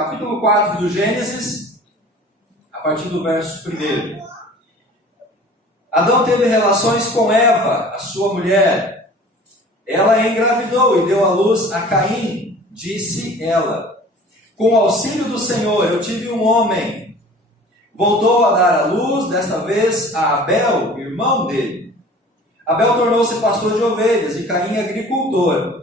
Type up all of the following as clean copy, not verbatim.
capítulo 4 do Gênesis, a partir do verso 1. Adão teve relações com Eva, a sua mulher. Ela engravidou e deu à luz a Caim. Disse ela: com o auxílio do Senhor eu tive um homem. Voltou a dar à luz, desta vez a Abel, irmão dele. Abel tornou-se pastor de ovelhas e Caim agricultor.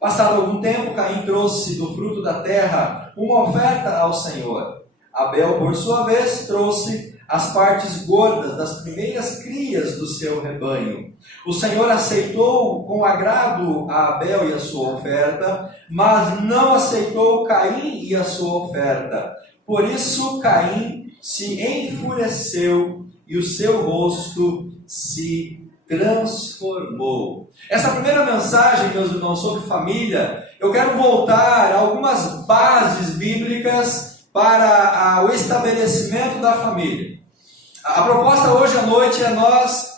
Passado algum tempo, Caim trouxe do fruto da terra uma oferta ao Senhor. Abel, por sua vez, trouxe as partes gordas das primeiras crias do seu rebanho. O Senhor aceitou com agrado a Abel e a sua oferta, mas não aceitou Caim e a sua oferta. Por isso Caim se enfureceu e o seu rosto se transformou. Essa primeira mensagem, meus irmãos, sobre família, eu quero voltar a algumas bases bíblicas para o estabelecimento da família. A proposta hoje à noite é nós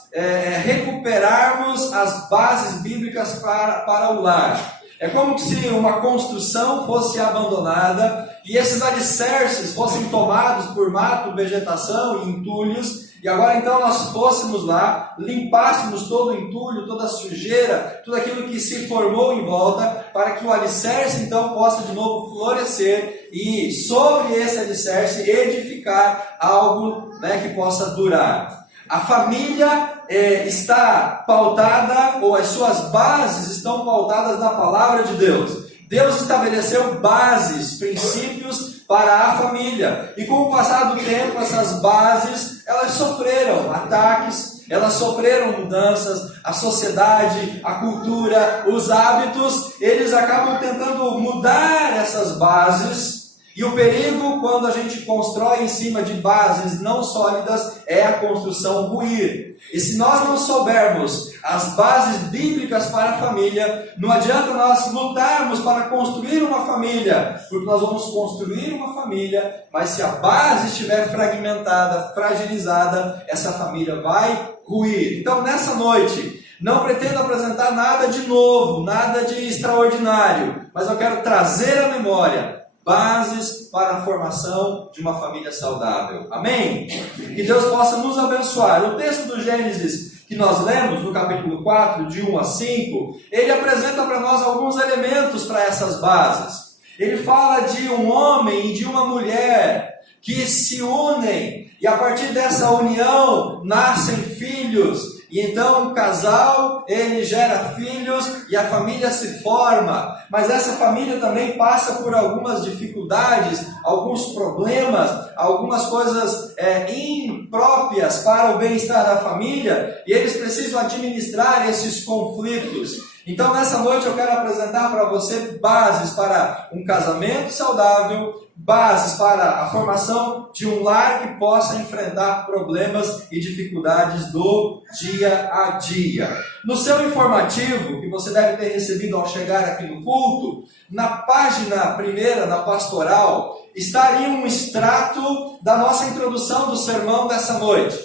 recuperarmos as bases bíblicas para o lar. É como se uma construção fosse abandonada e esses alicerces fossem tomados por mato, vegetação e entulhos, e agora então nós fôssemos lá, limpássemos todo o entulho, toda a sujeira, tudo aquilo que se formou em volta, para que o alicerce então possa de novo florescer e sobre esse alicerce edificar algo, que possa durar. A família está pautada, ou as suas bases estão pautadas na palavra de Deus. Deus estabeleceu bases, princípios para a família. E com o passar do tempo, essas bases, elas sofreram ataques, elas sofreram mudanças. A sociedade, a cultura, os hábitos, eles acabam tentando mudar essas bases. E o perigo, quando a gente constrói em cima de bases não sólidas, é a construção ruir. E se nós não soubermos as bases bíblicas para a família, não adianta nós lutarmos para construir uma família, porque nós vamos construir uma família, mas se a base estiver fragmentada, fragilizada, essa família vai ruir. Então, nessa noite, não pretendo apresentar nada de novo, nada de extraordinário, mas eu quero trazer à memória bases para a formação de uma família saudável. Amém? Que Deus possa nos abençoar. O texto do Gênesis que nós lemos, no capítulo 4, de 1 a 5, ele apresenta para nós alguns elementos para essas bases. Ele fala de um homem e de uma mulher que se unem, e a partir dessa união nascem filhos. E então o casal, ele gera filhos e a família se forma. Mas essa família também passa por algumas dificuldades, alguns problemas, algumas coisas impróprias para o bem-estar da família. E eles precisam administrar esses conflitos. Então nessa noite eu quero apresentar para você bases para um casamento saudável, bases para a formação de um lar que possa enfrentar problemas e dificuldades do dia a dia. No seu informativo, que você deve ter recebido ao chegar aqui no culto, na página primeira, na pastoral, estaria um extrato da nossa introdução do sermão dessa noite.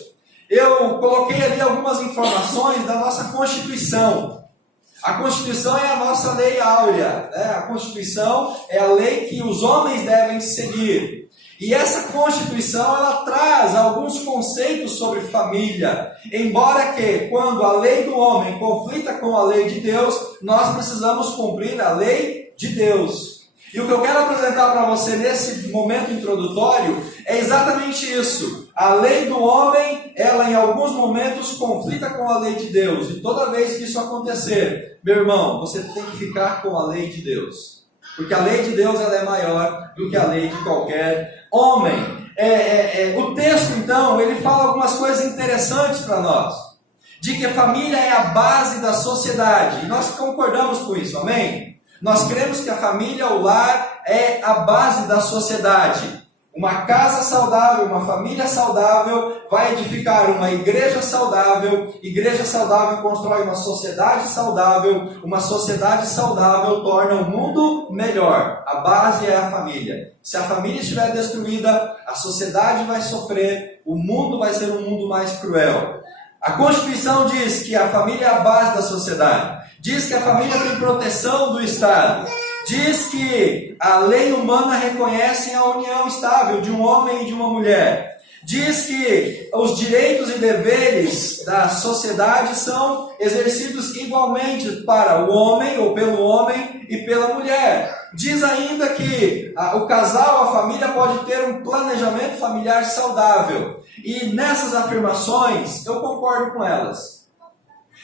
Eu coloquei ali algumas informações da nossa Constituição. A Constituição é a nossa lei áurea, A Constituição é a lei que os homens devem seguir. E essa Constituição, ela traz alguns conceitos sobre família. Embora que, quando a lei do homem conflita com a lei de Deus, nós precisamos cumprir a lei de Deus. E o que eu quero apresentar para você nesse momento introdutório é exatamente isso. A lei do homem, ela em alguns momentos conflita com a lei de Deus. E toda vez que isso acontecer, meu irmão, você tem que ficar com a lei de Deus. Porque a lei de Deus, ela é maior do que a lei de qualquer homem. O texto, então, ele fala algumas coisas interessantes para nós. De que a família é a base da sociedade. E nós concordamos com isso, amém? Nós cremos que a família, o lar, é a base da sociedade. Uma casa saudável, uma família saudável vai edificar uma igreja saudável constrói uma sociedade saudável torna o mundo melhor. A base é a família. Se a família estiver destruída, a sociedade vai sofrer, o mundo vai ser um mundo mais cruel. A Constituição diz que a família é a base da sociedade. Diz que a família tem proteção do Estado. Diz que a lei humana reconhece a união estável de um homem e de uma mulher. Diz que os direitos e deveres da sociedade são exercidos igualmente para o homem, ou pelo homem e pela mulher. Diz ainda que o casal, a família, pode ter um planejamento familiar saudável. E nessas afirmações, eu concordo com elas.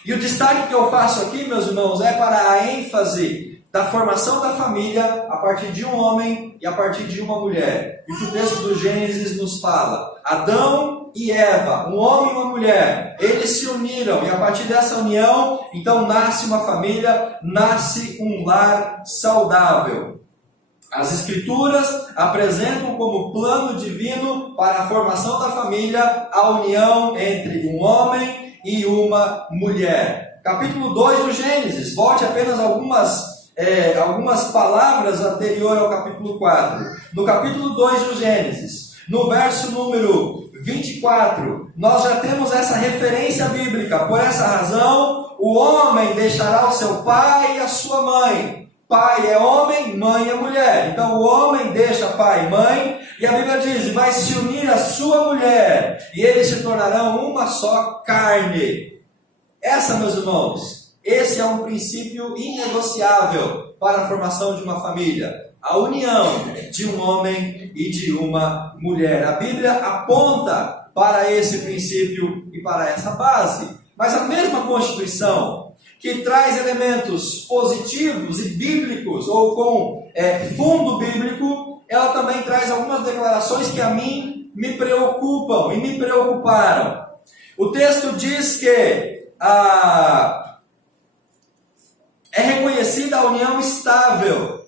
E o destaque que eu faço aqui, meus irmãos, é para a ênfase da formação da família a partir de um homem e a partir de uma mulher. E o texto do Gênesis nos fala: Adão e Eva, um homem e uma mulher, eles se uniram, e a partir dessa união, então nasce uma família, nasce um lar saudável. As Escrituras apresentam como plano divino para a formação da família a união entre um homem e uma mulher. Capítulo 2 do Gênesis, volte apenas algumas palavras anterior ao capítulo 4. No capítulo 2 do Gênesis, no verso número 24, nós já temos essa referência bíblica. Por essa razão, o homem deixará o seu pai e a sua mãe. Pai é homem, mãe é mulher. Então o homem deixa pai e mãe, e a Bíblia diz: vai se unir à sua mulher, e eles se tornarão uma só carne. Essa, meus irmãos, esse é um princípio inegociável para a formação de uma família. A união de um homem e de uma mulher. A Bíblia aponta para esse princípio e para essa base. Mas a mesma Constituição, que traz elementos positivos e bíblicos, ou com fundo bíblico, ela também traz algumas declarações que a mim me preocupam e me preocuparam. O texto diz que é reconhecida a união estável.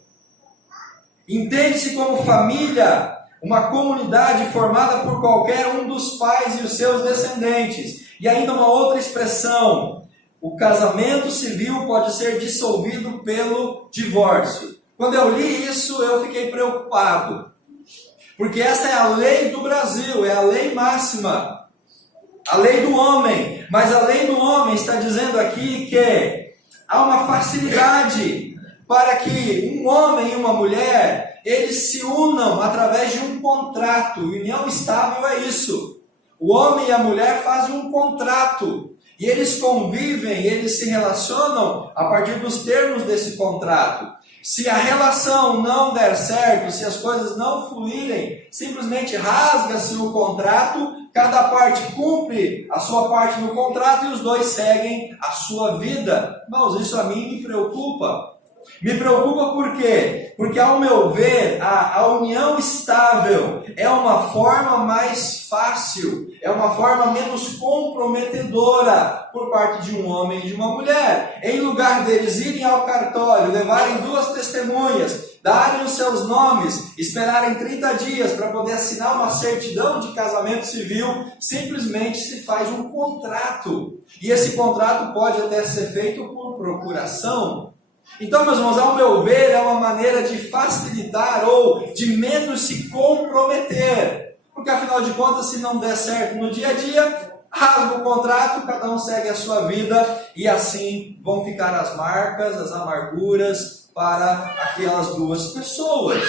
Entende-se como família uma comunidade formada por qualquer um dos pais e os seus descendentes. E ainda uma outra expressão: o casamento civil pode ser dissolvido pelo divórcio. Quando eu li isso, eu fiquei preocupado, porque essa é a lei do Brasil, é a lei máxima, a lei do homem. Mas a lei do homem está dizendo aqui que há uma facilidade para que um homem e uma mulher, eles se unam através de um contrato. União estável é isso. O homem e a mulher fazem um contrato, e eles convivem, eles se relacionam a partir dos termos desse contrato. Se a relação não der certo, se as coisas não fluírem, simplesmente rasga-se o contrato, cada parte cumpre a sua parte no contrato e os dois seguem a sua vida. Irmãos, isso a mim me preocupa. Me preocupa por quê? Porque, ao meu ver, a união estável é uma forma mais fácil, é uma forma menos comprometedora por parte de um homem e de uma mulher. Em lugar deles irem ao cartório, levarem 2 testemunhas, darem os seus nomes, esperarem 30 dias para poder assinar uma certidão de casamento civil, simplesmente se faz um contrato. E esse contrato pode até ser feito por procuração. Então, meus irmãos, ao meu ver, é uma maneira de facilitar ou de menos se comprometer. Porque, afinal de contas, se não der certo no dia a dia, rasga o contrato, cada um segue a sua vida, e assim vão ficar as marcas, as amarguras para aquelas 2 pessoas.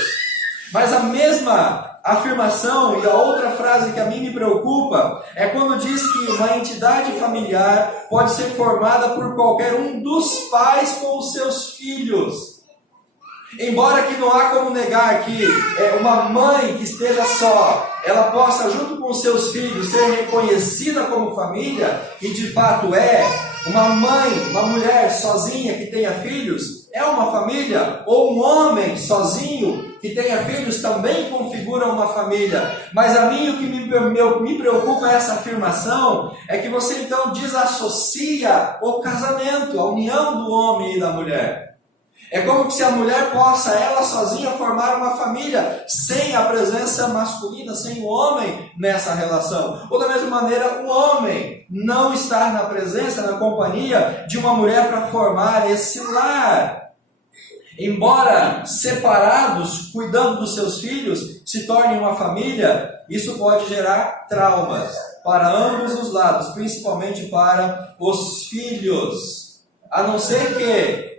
Mas a mesma afirmação e a outra frase que a mim me preocupa é quando diz que uma entidade familiar pode ser formada por qualquer um dos pais com os seus filhos. Embora que não há como negar que uma mãe que esteja só, ela possa, junto com os seus filhos, ser reconhecida como família, e de fato é. Uma mãe, uma mulher sozinha que tenha filhos, é uma família. Ou um homem sozinho que tenha filhos também configura uma família. Mas a mim o que me preocupa é essa afirmação, é que você então desassocia o casamento, a união do homem e da mulher. É como se a mulher possa, ela sozinha, formar uma família sem a presença masculina, sem o homem nessa relação. Ou da mesma maneira, o homem não estar na presença, na companhia de uma mulher para formar esse lar. Embora separados, cuidando dos seus filhos, se tornem uma família, isso pode gerar traumas para ambos os lados, principalmente para os filhos. A não ser que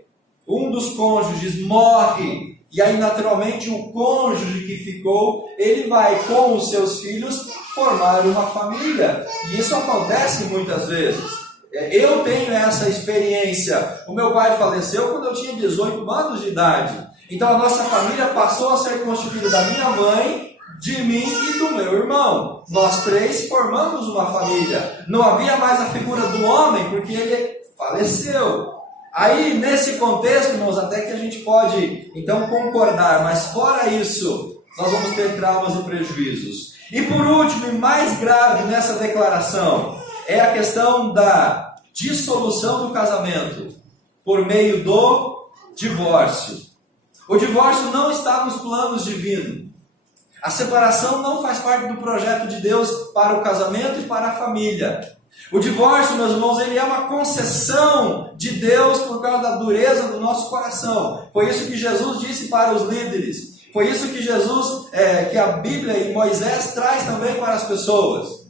um dos cônjuges morre, e aí naturalmente o cônjuge que ficou, ele vai com os seus filhos formar uma família. E isso acontece muitas vezes. Eu tenho essa experiência. O meu pai faleceu quando eu tinha 18 anos de idade. Então a nossa família passou a ser constituída da minha mãe, de mim e do meu irmão. Nós três formamos uma família. Não havia mais a figura do homem, porque ele faleceu. Aí, nesse contexto, irmãos, até que a gente pode, então, concordar. Mas fora isso, nós vamos ter traumas e prejuízos. E por último, e mais grave nessa declaração, é a questão da dissolução do casamento por meio do divórcio. O divórcio não está nos planos divinos. A separação não faz parte do projeto de Deus para o casamento e para a família. O divórcio, meus irmãos, ele é uma concessão de Deus por causa da dureza do nosso coração. Foi isso que Jesus disse para os líderes. Foi isso que que a Bíblia e Moisés traz também para as pessoas.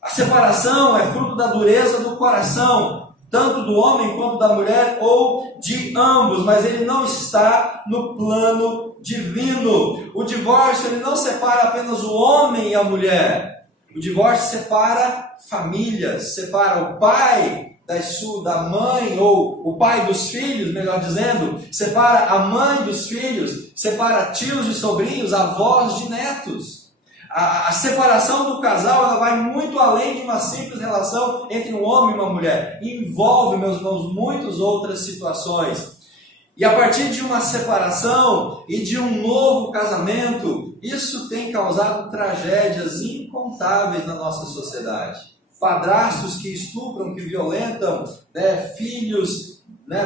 A separação é fruto da dureza do coração, tanto do homem quanto da mulher, ou de ambos, mas ele não está no plano divino. O divórcio, ele não separa apenas o homem e a mulher. O divórcio separa famílias, separa o pai da mãe, ou o pai dos filhos, melhor dizendo, separa a mãe dos filhos, separa tios de sobrinhos, avós de netos. A separação do casal, ela vai muito além de uma simples relação entre um homem e uma mulher. Envolve, meus irmãos, muitas outras situações. E a partir de uma separação e de um novo casamento, isso tem causado tragédias incontáveis na nossa sociedade. Padrastos que estupram, que violentam, filhos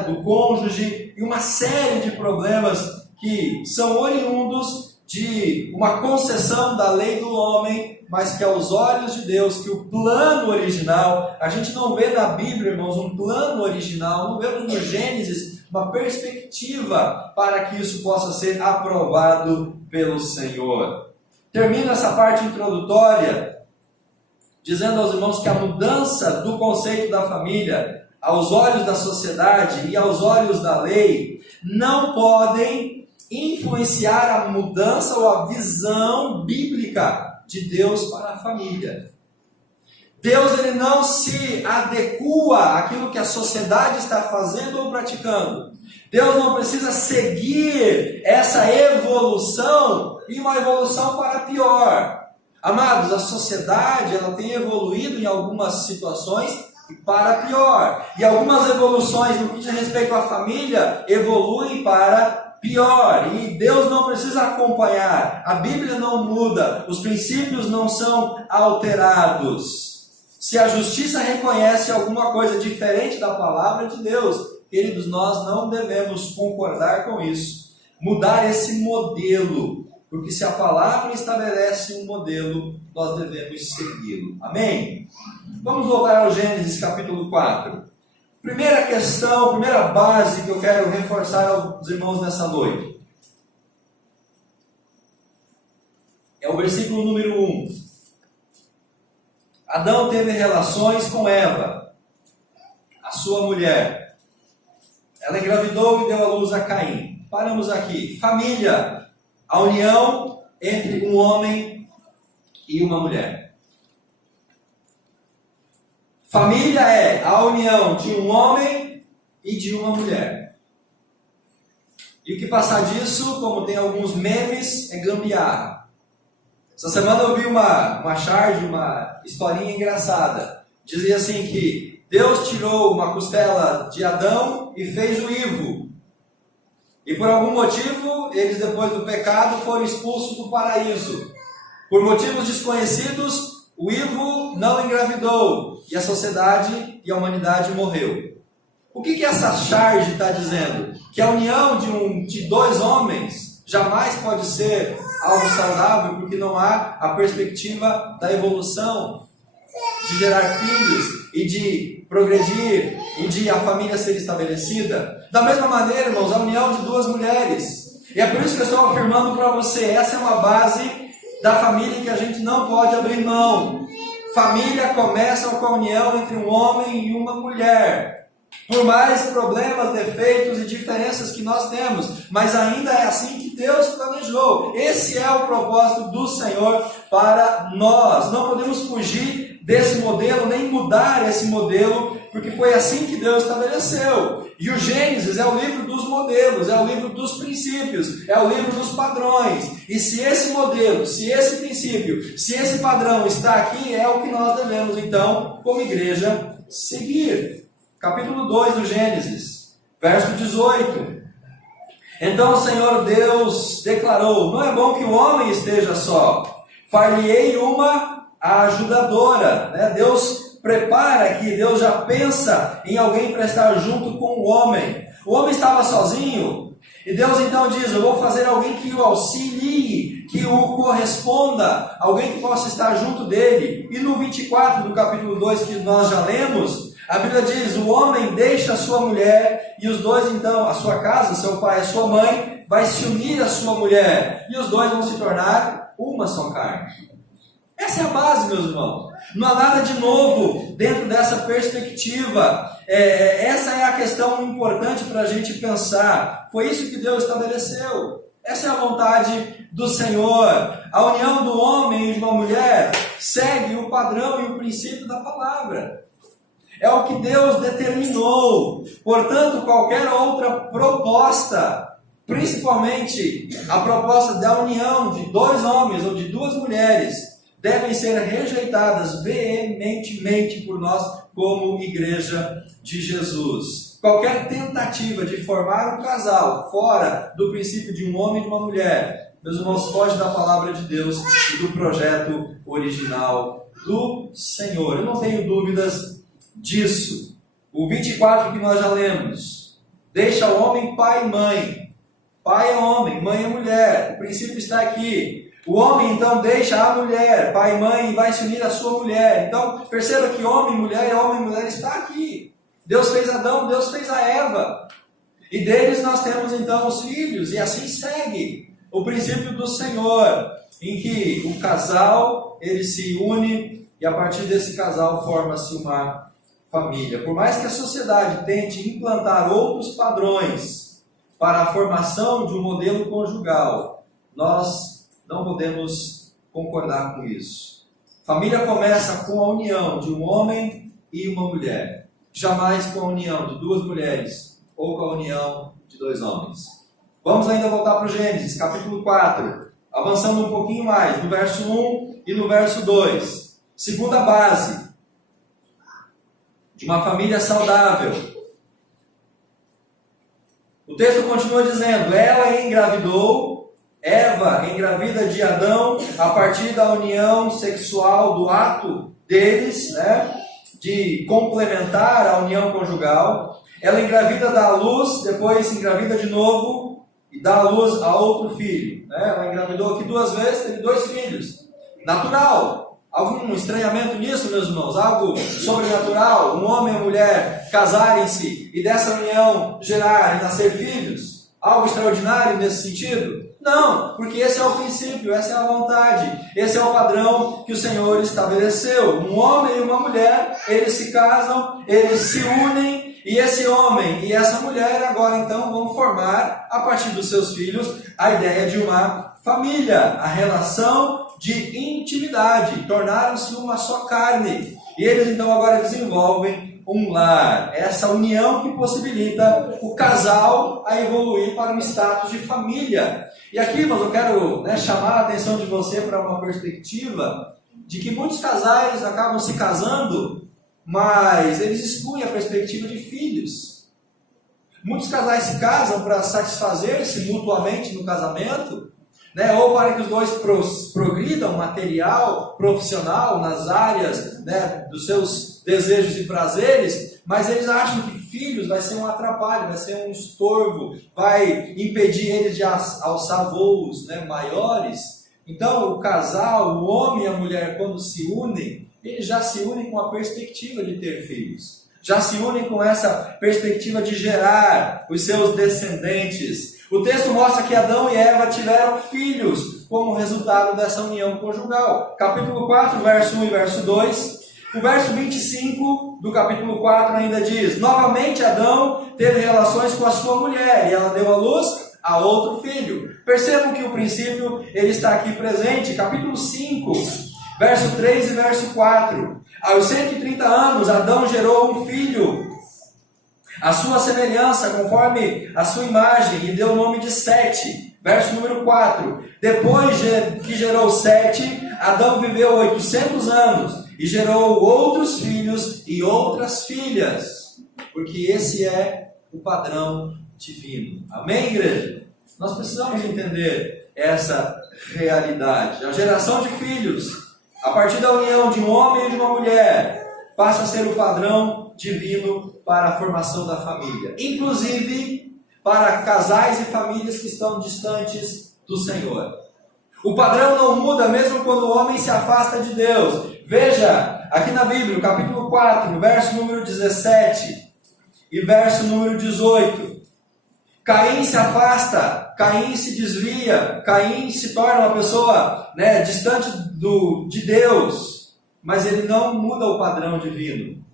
do cônjuge, e uma série de problemas que são oriundos de uma concessão da lei do homem, mas que aos olhos de Deus, que o plano original, a gente não vê na Bíblia, irmãos, um plano original, não vemos no Gênesis uma perspectiva para que isso possa ser aprovado pelo Senhor. Termino essa parte introdutória dizendo aos irmãos que a mudança do conceito da família aos olhos da sociedade e aos olhos da lei não podem influenciar a mudança ou a visão bíblica de Deus para a família. Deus, ele não se adequa àquilo que a sociedade está fazendo ou praticando. Deus não precisa seguir essa evolução, e uma evolução para pior. Amados, a sociedade, ela tem evoluído em algumas situações para pior. E algumas evoluções no que diz respeito à família evoluem para pior, e Deus não precisa acompanhar, a Bíblia não muda, os princípios não são alterados. Se a justiça reconhece alguma coisa diferente da palavra de Deus, queridos, nós não devemos concordar com isso, mudar esse modelo, porque se a palavra estabelece um modelo, nós devemos segui-lo. Amém? Vamos voltar ao Gênesis capítulo 4. Primeira questão, primeira base que eu quero reforçar aos irmãos nessa noite. É o versículo número 1. Adão teve relações com Eva, a sua mulher. Ela engravidou e deu à luz a Caim. Paramos aqui. Família, a união entre um homem e uma mulher. Família é a união de um homem e de uma mulher. E o que passar disso, como tem alguns memes, é gambiarra. Essa semana eu vi uma charge, uma historinha engraçada. Dizia assim que Deus tirou uma costela de Adão e fez o Ivo. E por algum motivo, eles depois do pecado foram expulsos do paraíso. Por motivos desconhecidos, o Ivo não engravidou. E a sociedade e a humanidade morreu. O que essa charge está dizendo? Que a união de dois homens jamais pode ser algo saudável, porque não há a perspectiva da evolução, de gerar filhos e de progredir e de a família ser estabelecida. Da mesma maneira, irmãos, a união de duas mulheres. E é por isso que eu estou afirmando para você, essa é uma base da família que a gente não pode abrir mão. Família começa com a união entre um homem e uma mulher. Por mais problemas, defeitos e diferenças que nós temos, mas ainda é assim que Deus planejou. Esse é o propósito do Senhor para nós. Não podemos fugir desse modelo, nem mudar esse modelo, porque foi assim que Deus estabeleceu. E o Gênesis é o livro dos modelos, é o livro dos princípios, é o livro dos padrões. E se esse modelo, se esse princípio, se esse padrão está aqui, é o que nós devemos, então, como igreja, seguir. Capítulo 2 do Gênesis, verso 18. Então o Senhor Deus declarou: não é bom que o homem esteja só, far-lhe-ei uma ajudadora. Deus prepara aqui, Deus já pensa em alguém para estar junto com o homem. O homem estava sozinho, e Deus então diz: eu vou fazer alguém que o auxilie, que o corresponda, alguém que possa estar junto dele. E no 24 do capítulo 2 que nós já lemos, a Bíblia diz: o homem deixa a sua mulher, e os dois então, a sua casa, seu pai e a sua mãe, vai se unir à sua mulher, e os dois vão se tornar uma só carne. Essa é a base, meus irmãos. Não há nada de novo dentro dessa perspectiva. Essa é a questão importante para a gente pensar. Foi isso que Deus estabeleceu. Essa é a vontade do Senhor. A união do homem e de uma mulher segue o padrão e o princípio da palavra. É o que Deus determinou. Portanto, qualquer outra proposta, principalmente a proposta da união de dois homens ou de duas mulheres, devem ser rejeitadas veementemente por nós como igreja de Jesus. Qualquer tentativa de formar um casal fora do princípio de um homem e de uma mulher, meus irmãos, foge da palavra de Deus e do projeto original do Senhor. Eu não tenho dúvidas disso. O 24 que nós já lemos: deixa o homem pai e mãe. Pai é homem, mãe é mulher. O princípio está aqui. O homem então deixa a mulher, pai e mãe, e vai se unir à sua mulher. Então perceba que homem e mulher está aqui. Deus fez Adão, Deus fez a Eva, e deles nós temos então os filhos, e assim segue o princípio do Senhor, em que o casal ele se une, e a partir desse casal forma-se uma família. Por mais que a sociedade tente implantar outros padrões para a formação de um modelo conjugal, nós não podemos concordar com isso. Família começa com a união de um homem e uma mulher, jamais com a união de duas mulheres ou com a união de dois homens. Vamos ainda voltar para o Gênesis, capítulo 4, avançando um pouquinho mais, no verso 1 e no verso 2. Segunda base de uma família saudável. O texto continua dizendo: ela engravidou. Eva engravida de Adão a partir da união sexual, do ato deles, de complementar a união conjugal. Ela engravida, dá à luz, depois engravida de novo e dá à luz a outro filho. Ela engravidou aqui 2 vezes, teve 2 filhos. Natural. Algum estranhamento nisso, meus irmãos? Algo sobrenatural? Um homem e uma mulher casarem-se e dessa união gerar e nascer filhos? Algo extraordinário nesse sentido? Não, porque esse é o princípio, essa é a vontade, esse é o padrão que o Senhor estabeleceu. Um homem e uma mulher, eles se casam, eles se unem, e esse homem e essa mulher agora então vão formar, a partir dos seus filhos, a ideia de uma família, a relação de intimidade, tornaram-se uma só carne. E eles então agora desenvolvem um lar, essa união que possibilita o casal a evoluir para um status de família. E aqui, irmãos, eu quero chamar a atenção de você para uma perspectiva de que muitos casais acabam se casando, mas eles excluem a perspectiva de filhos. Muitos casais se casam para satisfazer-se mutuamente no casamento, ou para que os dois progridam material, profissional, nas áreas dos seus desejos e prazeres, mas eles acham que filhos vai ser um atrapalho, vai ser um estorvo, vai impedir eles de alçar voos maiores. Então o casal, o homem e a mulher, quando se unem, eles já se unem com a perspectiva de ter filhos, já se unem com essa perspectiva de gerar os seus descendentes. O texto mostra que Adão e Eva tiveram filhos como resultado dessa união conjugal. Capítulo 4, verso 1 e verso 2. O verso 25 do capítulo 4 ainda diz: novamente Adão teve relações com a sua mulher, e ela deu à luz a outro filho. Percebam que o princípio ele está aqui presente. Capítulo 5, verso 3 e verso 4. Aos 130 anos, Adão gerou um filho, a sua semelhança, conforme a sua imagem, e deu o nome de Sete. Verso número 4. Depois que gerou Sete, Adão viveu 800 anos e gerou outros filhos e outras filhas, porque esse é o padrão divino. Amém, igreja? Nós precisamos entender essa realidade. A geração de filhos, a partir da união de um homem e de uma mulher, passa a ser o padrão divino para a formação da família, inclusive para casais e famílias que estão distantes do Senhor. O padrão não muda mesmo quando o homem se afasta de Deus. Veja, aqui na Bíblia, capítulo 4, verso número 17 e verso número 18. Caim se afasta, Caim se desvia, Caim se torna uma pessoa distante de Deus, mas ele não muda o padrão divino.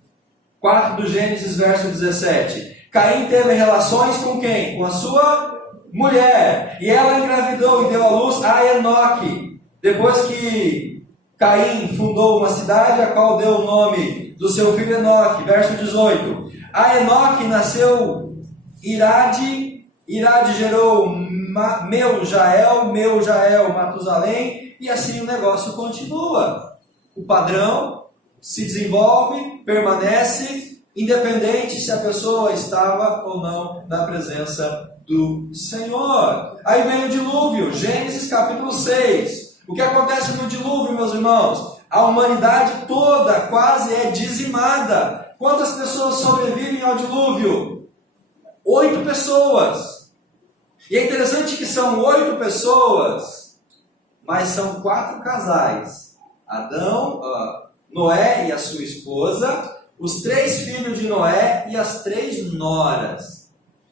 4 do Gênesis, verso 17. Caim teve relações com quem? Com a sua mulher, e ela engravidou e deu à luz a Enoque. Depois que Caim fundou uma cidade, a qual deu o nome do seu filho Enoque. Verso 18. A Enoque nasceu Irade, Irade gerou Meujael, Matusalém, e assim o negócio continua. O padrão se desenvolve, permanece, independente se a pessoa estava ou não na presença do Senhor. Aí vem o dilúvio, Gênesis capítulo 6. O que acontece no dilúvio, meus irmãos? A humanidade toda quase é dizimada. Quantas pessoas sobrevivem ao dilúvio? 8 pessoas. E é interessante que são 8 pessoas, mas são 4 casais. Adão, Noé e a sua esposa, os 3 filhos de Noé e as 3 noras.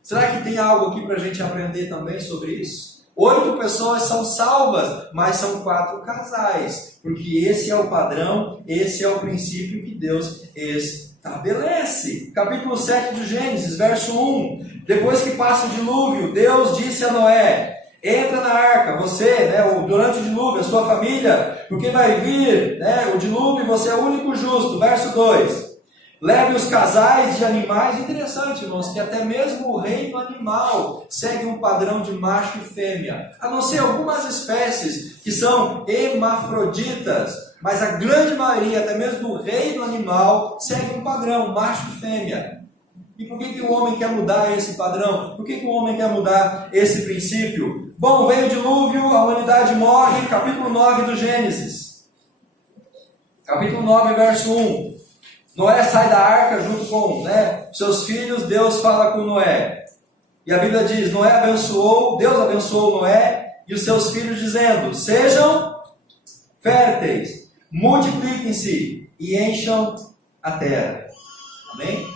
Será que tem algo aqui para a gente aprender também sobre isso? 8 pessoas são salvas, mas são 4 casais, porque esse é o padrão, esse é o princípio que Deus estabelece. Capítulo 7 do Gênesis, verso 1. Depois que passa o dilúvio, Deus disse a Noé: entra na arca, você, durante o dilúvio, a sua família, porque vai vir o dilúvio e você é o único justo. Verso 2. Leve os casais de animais. Interessante, irmãos, que até mesmo o reino animal segue um padrão de macho e fêmea, a não ser algumas espécies que são hermafroditas, mas a grande maioria, até mesmo do reino animal, segue um padrão macho e fêmea. E por que o homem quer mudar esse padrão? Por que o homem quer mudar esse princípio? Bom, vem o dilúvio, a humanidade morre. Capítulo 9 do Gênesis. Capítulo 9, verso 1. Noé sai da arca junto com seus filhos. Deus fala com Noé. E a Bíblia diz: Deus abençoou Noé e os seus filhos, dizendo: sejam férteis, multipliquem-se e encham a terra. Amém?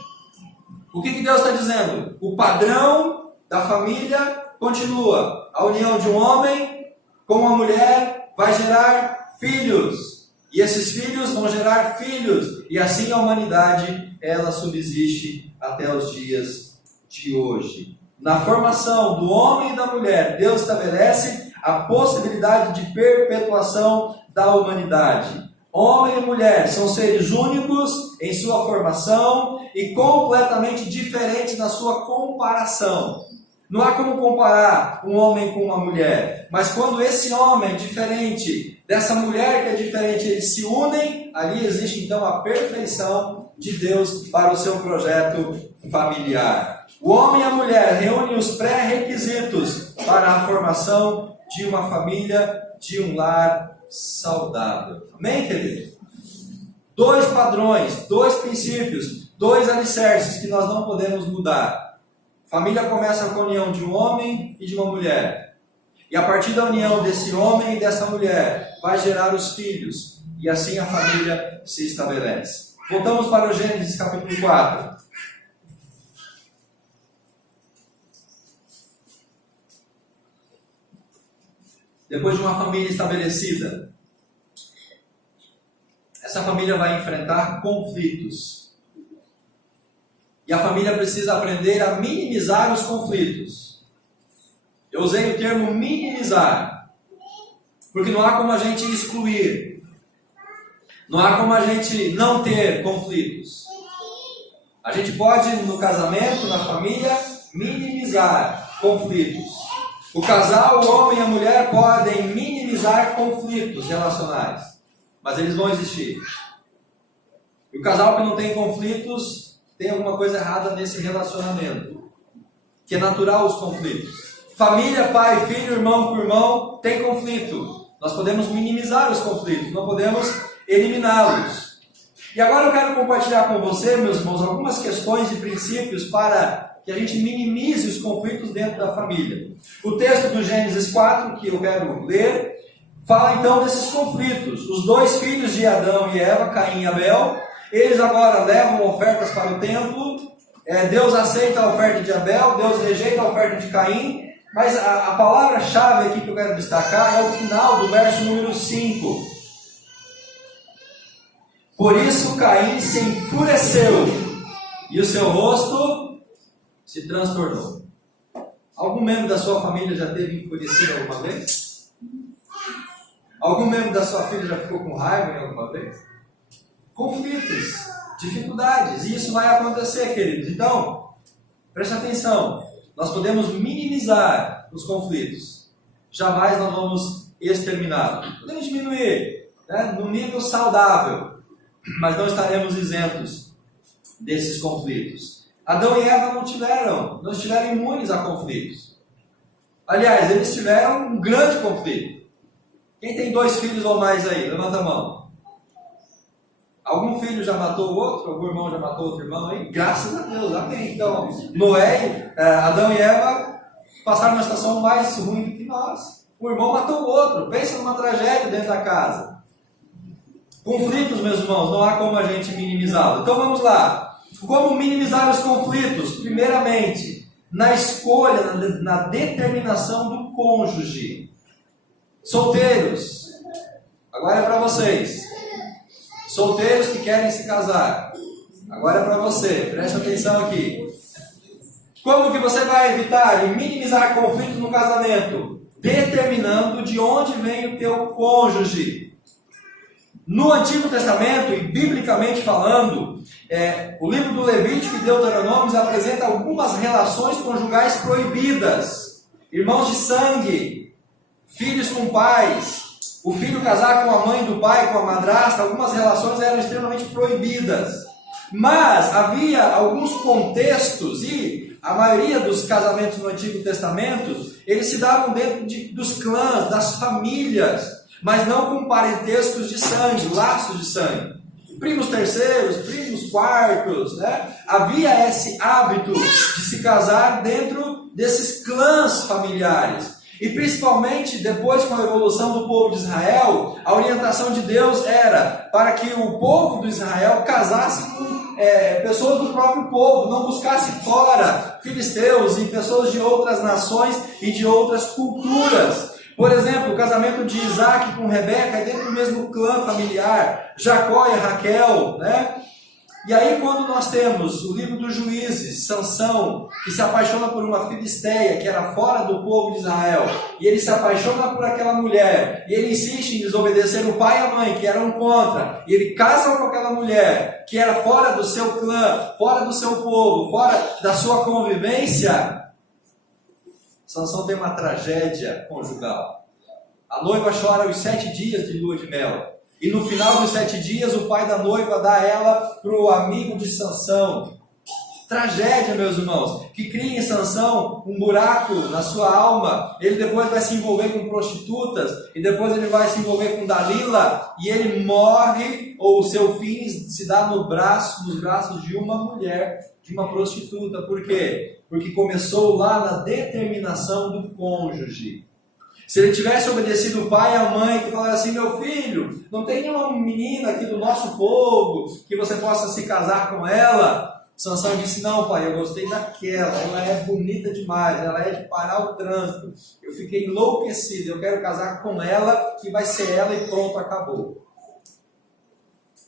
O que Deus está dizendo? O padrão da família continua. A união de um homem com uma mulher vai gerar filhos. E esses filhos vão gerar filhos. E assim a humanidade, ela subsiste até os dias de hoje. Na formação do homem e da mulher, Deus estabelece a possibilidade de perpetuação da humanidade. Homem e mulher são seres únicos em sua formação e completamente diferentes na sua comparação. Não há como comparar um homem com uma mulher, mas quando esse homem é diferente dessa mulher que é diferente, eles se unem, ali existe então a perfeição de Deus para o seu projeto familiar. O homem e a mulher reúnem os pré-requisitos para a formação de uma família, de um lar saudável. Amém, querido? 2 padrões, 2 princípios, 2 alicerces que nós não podemos mudar. Família começa com a união de um homem e de uma mulher. E a partir da união desse homem e dessa mulher, vai gerar os filhos. E assim a família se estabelece. Voltamos para o Gênesis capítulo 4. Depois de uma família estabelecida, essa família vai enfrentar conflitos. E a família precisa aprender a minimizar os conflitos. Eu usei o termo minimizar, porque não há como a gente excluir. Não há como a gente não ter conflitos. A gente pode, no casamento, na família, minimizar conflitos. O casal, o homem e a mulher podem minimizar conflitos relacionais, mas eles vão existir. E o casal que não tem conflitos, tem alguma coisa errada nesse relacionamento, que é natural os conflitos. Família, pai, filho, irmão com irmão, tem conflito. Nós podemos minimizar os conflitos, não podemos eliminá-los. E agora eu quero compartilhar com você, meus irmãos, algumas questões e princípios para que a gente minimize os conflitos dentro da família. O texto do Gênesis 4, que eu quero ler, fala então desses conflitos. Os dois filhos de Adão e Eva, Caim e Abel, eles agora levam ofertas para o templo. Deus aceita a oferta de Abel, Deus rejeita a oferta de Caim. Mas a palavra-chave aqui que eu quero destacar é o final do verso número 5. Por isso Caim se enfureceu e o seu rosto se transtornou. Algum membro da sua família já teve enfurecido alguma vez? Algum membro da sua filha já ficou com raiva em alguma vez? Conflitos, dificuldades, e isso vai acontecer, queridos. Então, preste atenção. Nós podemos minimizar os conflitos. Jamais nós vamos exterminá-los. Podemos diminuir, no nível saudável, mas não estaremos isentos desses conflitos. Adão e Eva não estiveram imunes a conflitos. Aliás, eles tiveram um grande conflito. Quem tem 2 filhos ou mais aí? Levanta a mão. Algum filho já matou o outro? Algum irmão já matou outro irmão aí? Graças a Deus, amém. Então, Noé, Adão e Eva passaram uma situação mais ruim do que nós. O irmão matou o outro. Pensa numa tragédia dentro da casa. Conflitos, meus irmãos, não há como a gente minimizá-los. Então vamos lá. Como minimizar os conflitos? Primeiramente, na escolha, na determinação do cônjuge. Solteiros, agora é para vocês. Solteiros que querem se casar, agora é para você. Preste atenção aqui. Como que você vai evitar e minimizar conflitos no casamento? Determinando de onde vem o teu cônjuge. No Antigo Testamento, e biblicamente falando, o livro do Levítico e Deuteronômio apresenta algumas relações conjugais proibidas. Irmãos de sangue, filhos com pais, o filho casar com a mãe do pai, com a madrasta, algumas relações eram extremamente proibidas. Mas havia alguns contextos, e a maioria dos casamentos no Antigo Testamento, eles se davam dentro dos clãs, das famílias, mas não com parentescos de sangue, laços de sangue. Primos terceiros, primos quartos, Havia esse hábito de se casar dentro desses clãs familiares. E principalmente depois, com a evolução do povo de Israel, a orientação de Deus era para que o povo de Israel casasse com pessoas do próprio povo, não buscasse fora filisteus e pessoas de outras nações e de outras culturas. Por exemplo, o casamento de Isaac com Rebeca é dentro do mesmo clã familiar, Jacó e Raquel, E aí quando nós temos o livro dos Juízes, Sansão, que se apaixona por uma filisteia, que era fora do povo de Israel, e ele se apaixona por aquela mulher, e ele insiste em desobedecer o pai e a mãe, que eram contra, e ele casa com aquela mulher, que era fora do seu clã, fora do seu povo, fora da sua convivência. Sansão tem uma tragédia conjugal. A noiva chora os 7 dias de lua de mel. E no final dos 7 dias, o pai da noiva dá ela para o amigo de Sansão. Tragédia, meus irmãos, que cria em Sansão um buraco na sua alma. Ele depois vai se envolver com prostitutas, e depois ele vai se envolver com Dalila, e ele morre, ou o seu fim se dá nos braços de uma mulher, de uma prostituta. Por quê? Porque começou lá na determinação do cônjuge. Se ele tivesse obedecido o pai e a mãe, que falaram assim: meu filho, não tem nenhuma menina aqui do nosso povo que você possa se casar com ela. Sansão disse: não, pai, eu gostei daquela, ela é bonita demais, ela é de parar o trânsito, eu fiquei enlouquecido, eu quero casar com ela, que vai ser ela e pronto, acabou.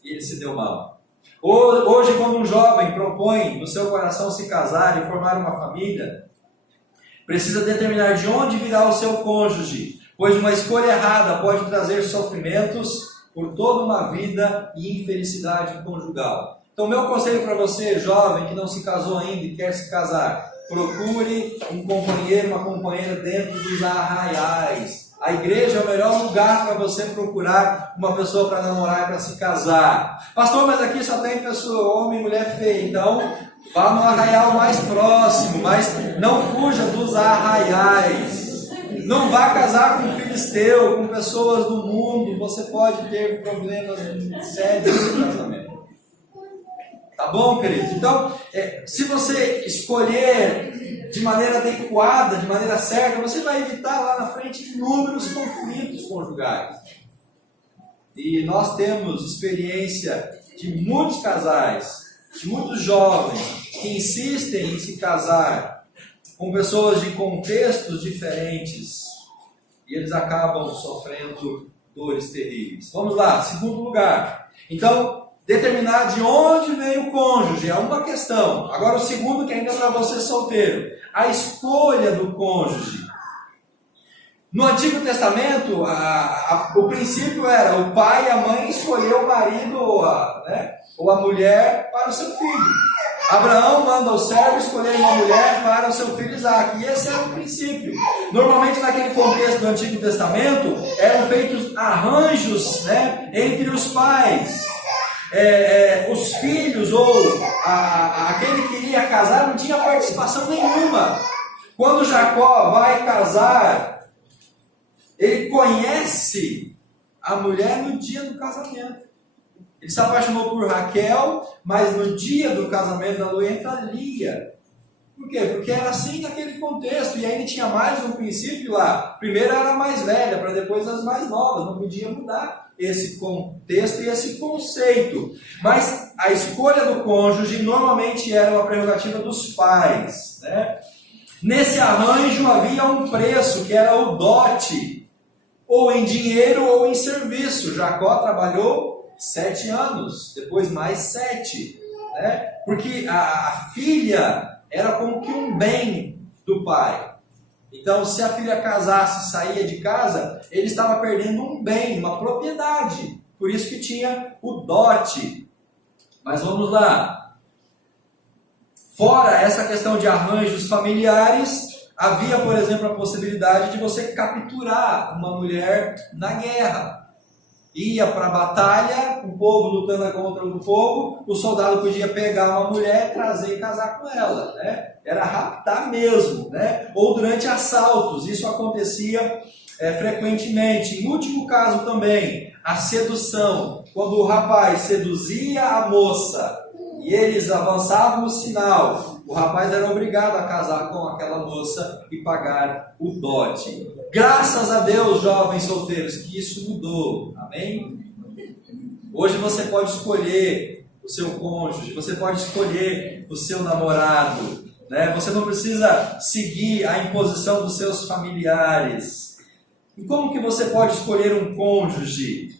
e ele se deu mal. Hoje, quando um jovem propõe no seu coração se casar e formar uma família, precisa determinar de onde virá o seu cônjuge, pois uma escolha errada pode trazer sofrimentos por toda uma vida e infelicidade conjugal. Então, meu conselho para você, jovem, que não se casou ainda e quer se casar, procure um companheiro, uma companheira dentro dos arraiais. A igreja é o melhor lugar para você procurar uma pessoa para namorar e para se casar. Pastor, mas aqui só tem pessoa, homem e mulher feia. Então, vá no arraial mais próximo, mas não fuja dos arraiais. Não vá casar com filisteu, com pessoas do mundo. Você pode ter problemas sérios no casamento. Tá bom, querido? Então, se você escolher de maneira adequada, de maneira certa, você vai evitar lá na frente inúmeros conflitos conjugais. E nós temos experiência de muitos casais, de muitos jovens que insistem em se casar com pessoas de contextos diferentes e eles acabam sofrendo dores terríveis. Vamos lá, segundo lugar. Então, determinar de onde vem o cônjuge é uma questão. Agora o segundo, que ainda é para você solteiro, a escolha do cônjuge. No Antigo Testamento, o princípio era o pai e a mãe escolher o marido ou a mulher para o seu filho. Abraão manda o servo escolher uma mulher para o seu filho Isaque. E esse era o princípio. Normalmente, naquele contexto do Antigo Testamento, eram feitos arranjos, entre os pais. Os filhos ou aquele que ia casar não tinha participação nenhuma. Quando Jacó vai casar, ele conhece a mulher no dia do casamento. Ele se apaixonou por Raquel, mas no dia do casamento da lua entra Lia. Por quê? Porque era assim naquele contexto, e ainda tinha mais um princípio lá. Primeiro era a mais velha, para depois as mais novas, não podia mudar esse contexto e esse conceito. Mas a escolha do cônjuge normalmente era uma prerrogativa dos pais, Nesse arranjo havia um preço, que era o dote, ou em dinheiro ou em serviço. Jacó trabalhou 7 anos, depois mais 7, porque a filha era como que um bem do pai. Então, se a filha casasse e saía de casa, ele estava perdendo um bem, uma propriedade. Por isso que tinha o dote. Mas vamos lá. Fora essa questão de arranjos familiares, havia, por exemplo, a possibilidade de você capturar uma mulher na guerra. Ia para a batalha, o povo lutando contra o povo, o soldado podia pegar uma mulher, trazer e casar com ela, Era raptar mesmo, Ou durante assaltos, isso acontecia frequentemente. Em último caso também, a sedução, quando o rapaz seduzia a moça e eles avançavam o sinal, o rapaz era obrigado a casar com aquela moça e pagar o dote. Graças a Deus, jovens solteiros, que isso mudou. Amém? Hoje você pode escolher o seu cônjuge, você pode escolher o seu namorado, Você não precisa seguir a imposição dos seus familiares. E como que você pode escolher um cônjuge?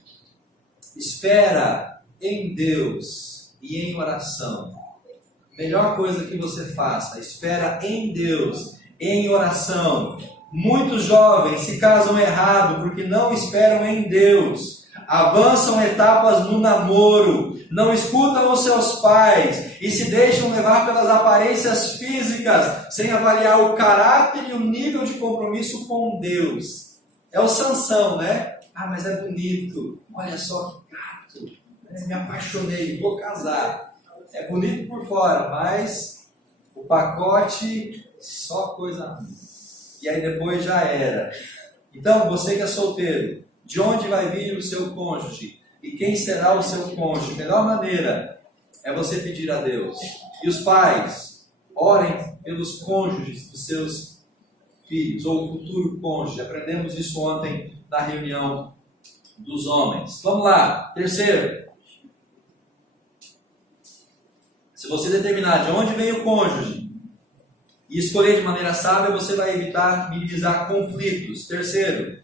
Espera em Deus e em oração. Melhor coisa que você faça, espera em Deus, em oração. Muitos jovens se casam errado porque não esperam em Deus. Avançam etapas no namoro, não escutam os seus pais e se deixam levar pelas aparências físicas, sem avaliar o caráter e o nível de compromisso com Deus. É o Sansão, mas é bonito, olha só que gato, me apaixonei, vou casar. É bonito por fora, mas o pacote só coisa ruim. E aí depois já era. Então, você que é solteiro, de onde vai vir o seu cônjuge? E quem será o seu cônjuge? A melhor maneira é você pedir a Deus. E os pais, orem pelos cônjuges dos seus filhos, ou o futuro cônjuge. Aprendemos isso ontem na reunião dos homens. Vamos lá, terceiro. Se você determinar de onde vem o cônjuge e escolher de maneira sábia, você vai evitar minimizar conflitos. Terceiro,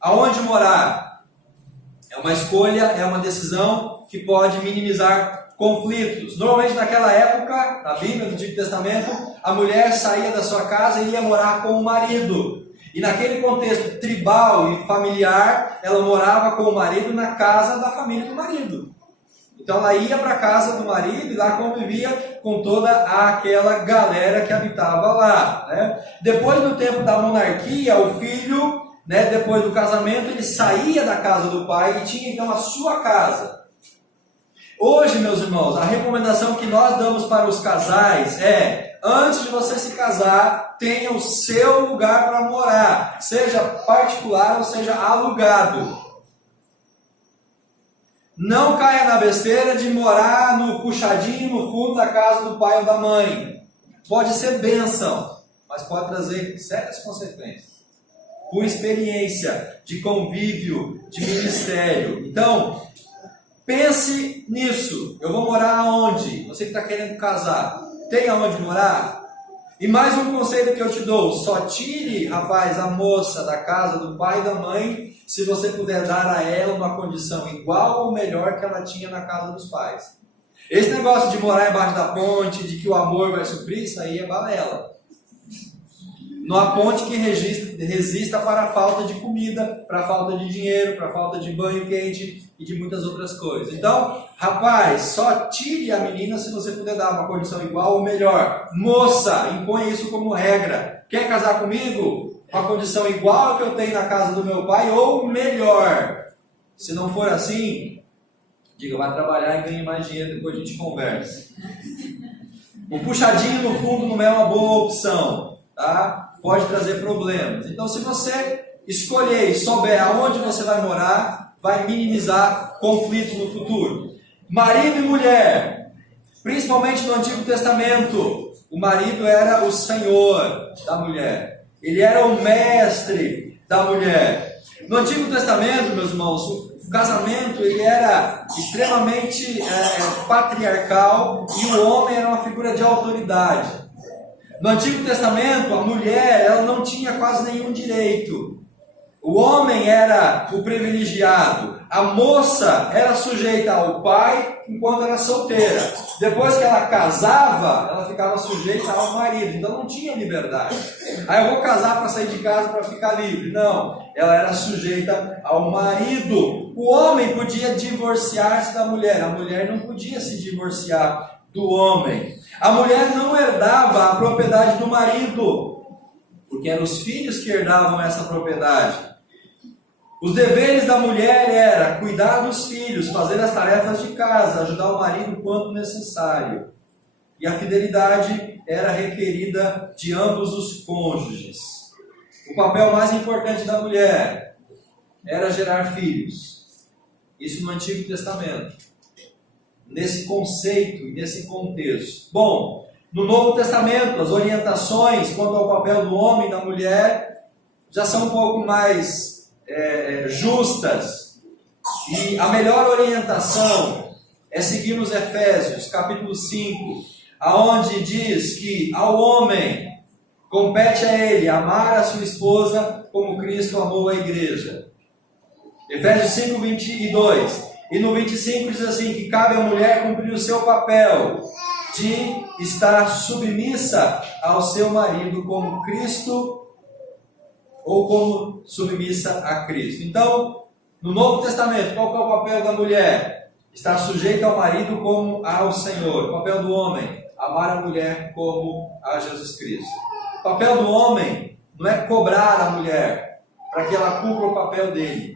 aonde morar? É uma escolha, é uma decisão que pode minimizar conflitos. Normalmente naquela época, na Bíblia, no Antigo Testamento, a mulher saía da sua casa e ia morar com o marido. E naquele contexto tribal e familiar, ela morava com o marido na casa da família do marido. Então ela ia para a casa do marido e lá convivia com toda aquela galera que habitava lá, né? Depois do tempo da monarquia, o filho, né, depois do casamento, ele saía da casa do pai e tinha então a sua casa. Hoje, meus irmãos, a recomendação que nós damos para os casais é: antes de você se casar, tenha o seu lugar para morar, seja particular ou seja alugado. Não caia na besteira de morar no puxadinho no fundo da casa do pai ou da mãe. Pode ser bênção, mas pode trazer sérias consequências. Por experiência de convívio, de ministério. Então, pense nisso. Eu vou morar aonde? Você que está querendo casar, tem aonde morar? E mais um conselho que eu te dou: só tire, rapaz, a moça da casa do pai e da mãe se você puder dar a ela uma condição igual ou melhor que ela tinha na casa dos pais. Esse negócio de morar embaixo da ponte, de que o amor vai suprir, isso aí é balela. Não há ponte que resista para a falta de comida, para a falta de dinheiro, para a falta de banho quente e de muitas outras coisas. Então, rapaz, só tire a menina se você puder dar uma condição igual ou melhor. Moça, impõe isso como regra. Quer casar comigo? Uma condição igual a que eu tenho na casa do meu pai ou melhor. Se não for assim, diga, vai trabalhar e ganhe mais dinheiro, depois a gente conversa. O puxadinho no fundo não é uma boa opção, tá? Pode trazer problemas. Então, se você escolher e souber aonde você vai morar, vai minimizar conflitos no futuro. Marido e mulher, principalmente no Antigo Testamento, o marido era o senhor da mulher. Ele era o mestre da mulher. No Antigo Testamento, meus irmãos, o casamento ele era extremamente patriarcal e o homem era uma figura de autoridade. No Antigo Testamento, a mulher ela não tinha quase nenhum direito. O homem era o privilegiado. A moça era sujeita ao pai enquanto era solteira. Depois que ela casava, ela ficava sujeita ao marido. Então não tinha liberdade. Aí eu vou casar para sair de casa para ficar livre. Não, ela era sujeita ao marido. O homem podia divorciar-se da mulher. A mulher não podia se divorciar do homem. A mulher não herdava a propriedade do marido, porque eram os filhos que herdavam essa propriedade. Os deveres da mulher era cuidar dos filhos, fazer as tarefas de casa, ajudar o marido quando necessário. E a fidelidade era requerida de ambos os cônjuges. O papel mais importante da mulher era gerar filhos. Isso no Antigo Testamento. Nesse conceito e nesse contexto. Bom, no Novo Testamento, as orientações quanto ao papel do homem e da mulher já são um pouco mais justas. E a melhor orientação é seguir nos Efésios, capítulo 5, aonde diz que ao homem compete a ele amar a sua esposa como Cristo amou a igreja. Efésios 5, 22. E no 25 diz assim, que cabe à mulher cumprir o seu papel de estar submissa ao seu marido como Cristo ou como submissa a Cristo. Então, no Novo Testamento, qual é o papel da mulher? Estar sujeita ao marido como ao Senhor. O papel do homem, amar a mulher como a Jesus Cristo. O papel do homem não é cobrar a mulher para que ela cumpra o papel dele.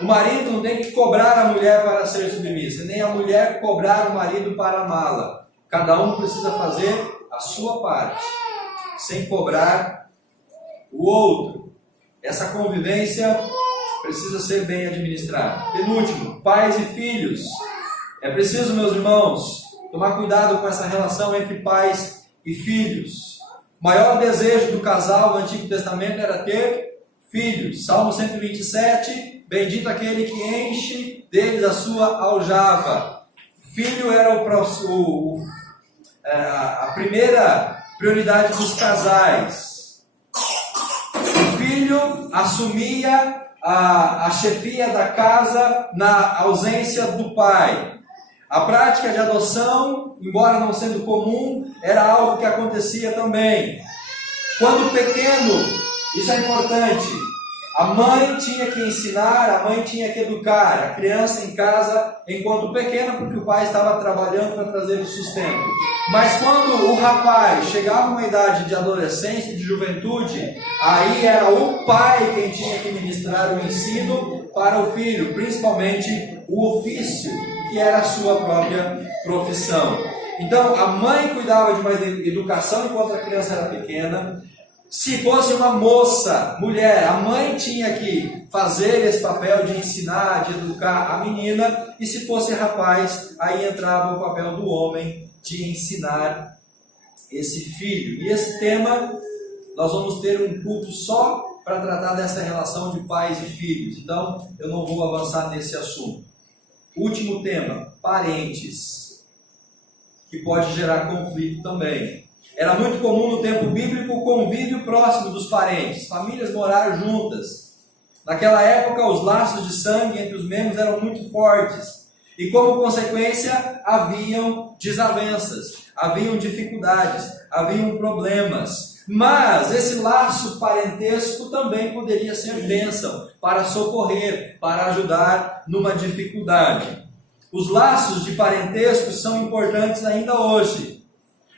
O marido não tem que cobrar a mulher para ser submissa, nem a mulher cobrar o marido para amá-la. Cada um precisa fazer a sua parte, sem cobrar o outro. Essa convivência precisa ser bem administrada. Penúltimo, pais e filhos. É preciso, meus irmãos, tomar cuidado com essa relação entre pais e filhos. O maior desejo do casal no Antigo Testamento era ter filhos. Salmo 127... Bendito aquele que enche deles a sua aljava. Filho era a primeira prioridade dos casais. O filho assumia a chefia da casa na ausência do pai. A prática de adoção, embora não sendo comum, era algo que acontecia também. Quando pequeno, isso é importante, a mãe tinha que ensinar, a mãe tinha que educar a criança em casa enquanto pequena, porque o pai estava trabalhando para trazer o sustento. Mas quando o rapaz chegava a uma idade de adolescência, de juventude, aí era o pai quem tinha que ministrar o ensino para o filho, principalmente o ofício, que era a sua própria profissão. Então, a mãe cuidava de uma educação enquanto a criança era pequena. Se fosse uma moça, mulher, a mãe tinha que fazer esse papel de ensinar, de educar a menina. E se fosse rapaz, aí entrava o papel do homem de ensinar esse filho. E esse tema, nós vamos ter um culto só para tratar dessa relação de pais e filhos. Então, eu não vou avançar nesse assunto. Último tema, parentes, que pode gerar conflito também. Era muito comum no tempo bíblico o convívio próximo dos parentes, famílias moraram juntas. Naquela época, os laços de sangue entre os membros eram muito fortes. E como consequência, haviam desavenças, haviam dificuldades, haviam problemas. Mas esse laço parentesco também poderia ser bênção para socorrer, para ajudar numa dificuldade. Os laços de parentesco são importantes ainda hoje,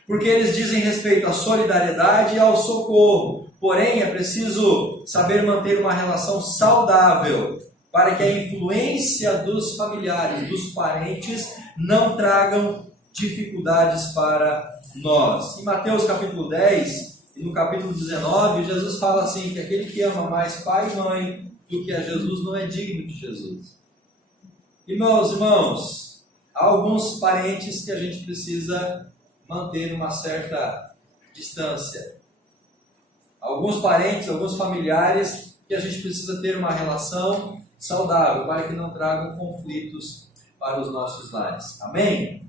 porque eles dizem respeito à solidariedade e ao socorro. Porém, é preciso saber manter uma relação saudável para que a influência dos familiares, dos parentes, não tragam dificuldades para nós. Em Mateus capítulo 10 e no capítulo 19, Jesus fala assim, que aquele que ama mais pai e mãe do que a Jesus não é digno de Jesus. E meus irmãos, há alguns parentes que a gente precisa manter uma certa distância. Alguns parentes, alguns familiares que a gente precisa ter uma relação saudável para que não tragam conflitos para os nossos lares. Amém?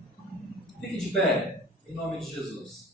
Fique de pé, em nome de Jesus.